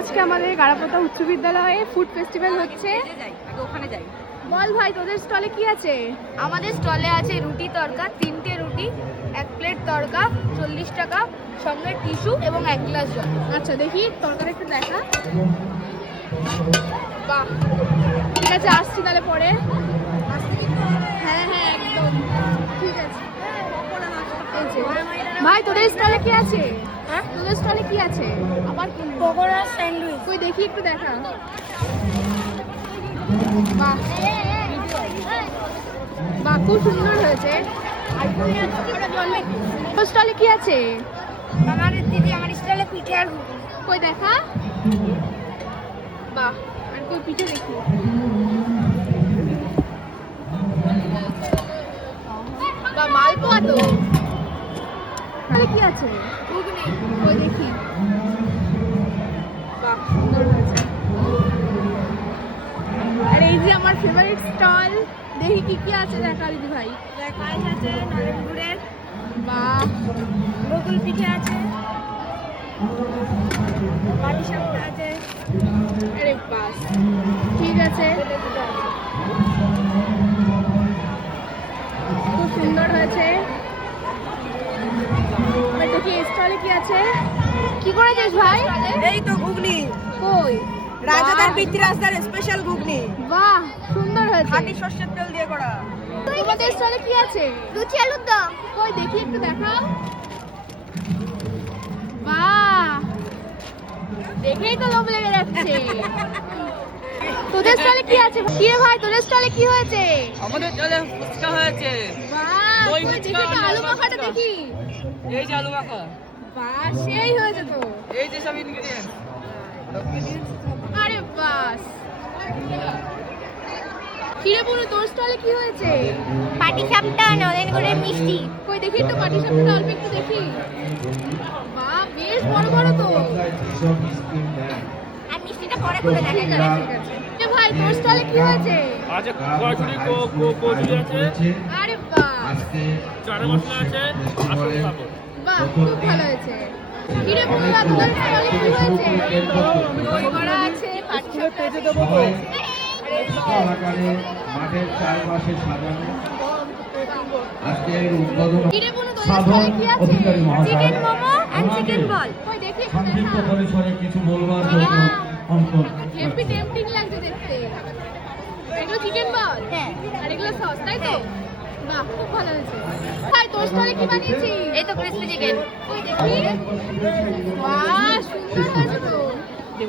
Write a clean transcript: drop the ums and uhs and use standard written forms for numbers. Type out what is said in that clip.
আজকে আমাদের গাড়াপোতা উচ্চ বিদ্যালয়ে ফুড ফেস্টিভ্যাল হচ্ছে। ওখানে যাই। বল ভাই, তোদের স্টলে কি আছে? আমাদের স্টলে আছে রুটি তড়কা, 3টে রুটি, 1 প্লেট তড়কা, 40 টাকা, সঙ্গে টিস্যু এবং 1 গ্লাস জল। আচ্ছা দেখি তরকারি একটু দেখা। বাহ, ঠিক আছে, আসছি তাহলে পরে। হ্যাঁ হ্যাঁ একদম ঠিক আছে। এই যে। ভাই তোদের স্টলে কি আছে? হ্যাঁ? তোদের স্টলে কি আছে? আবার কি পকোড়া, স্যান্ডউইচ। কই দেখি একটু দেখা। বাহ বাহ, খুব সুন্দর হয়েছে। তোর স্টলে কি আছে? আমাদের দিদি আমার স্টলে পিঠে আর ঘুগনি। কই দেখা। বাহ, আর কই পিঠে দেখি। বাহ, মালপোয়া তো। তাহলে কি আছে? ঘুগনি। কই দেখি। বাহ, সুন্দর হয়েছে। আর এই যে আমার ফেভারিট স্টল, দেখি কি কি আছে দেখা দিদি ভাই। পায়েস আছে, নলেন গুড়ের, বাহ, বকুল পিঠে আছে, পাটিসাপটা আছে। আরে বাস, ঠিক আছে, খুব সুন্দর হয়েছে। এবার দেখি স্টলে কি আছে। কি করেছিস ভাই? এই তো ঘুগনি, কই? রাজাদার বাহ, বৃত্তি রাজদার স্পেশাল ঘুগনি, বাহ সুন্দর হয়েছে। খাঁটি সর্ষের তেল দিয়ে করা। তোমাদের স্টলে কি আছে? লুচি আলুর দম। কই দেখি একটু দেখাও। বাহ, দেখেই তো লোভ লেগে যাচ্ছে। তোদের স্টলে কি আছে? কি রে ভাই, তোদের স্টলে কি হয়েছে? আমাদের চলে ফুচকা হয়েছে। বাহ, দই কই ফুচকা, দেখি তো আলু মাখাটা ফুচকা। দেখি। এই যে আলু মাখা, বাহ, সেই হয়েছে তো। এই যে সব ইনগ্রেডিয়েন্ট। আরে বাস। কিরে বলু, তোর স্টলে কি হয়েছে? পাটিসাপটা, নলেন গুড়ের মিষ্টি। কই দেখি একটু পাটিসাপটা অল্প একটু দেখি। বাহ, বেশ বড় বড় তো। আর মিষ্টিটা পরে খুলে ঠিক দেখা আছে ঠিক আছে। এ ভাই, তোর স্টলে কি হয়েছে? আছে কচুরি, কচুরি আছে, আরে বাহ, চানা মশলা আছে, আসল পাপড়। বাহ খুব ভালো হয়েছে। কিরে বলু, তোদের স্টলে কি হয়েছে? দই বড়া আছে, পাটিসাপটা আছে। মাঠের চারপাশে সাজানো আজকের উদ্বোধন কিরে বলু, তোদের সাধন স্টলে কি আছে? অধিকারী মহাশয় chicken momo and chicken ball. কই দেখি একটু সংক্ষিপ্ত দেখা। পরিসরে কিছু বলবার জন্য অন্তর হেভি টেম্পটিং লাগছে দেখতে। এগুলো চিকেন বল? হ্যাঁ। আর এগুলো সস, তাই তো? বাহ, খুব ভালো হয়েছে। ভাই তোর স্টলে কি বানিয়েছিস? এই তো ক্রিসপি চিকেন। ওই দেখি। বাহ, সুন্দর হয়েছে তো।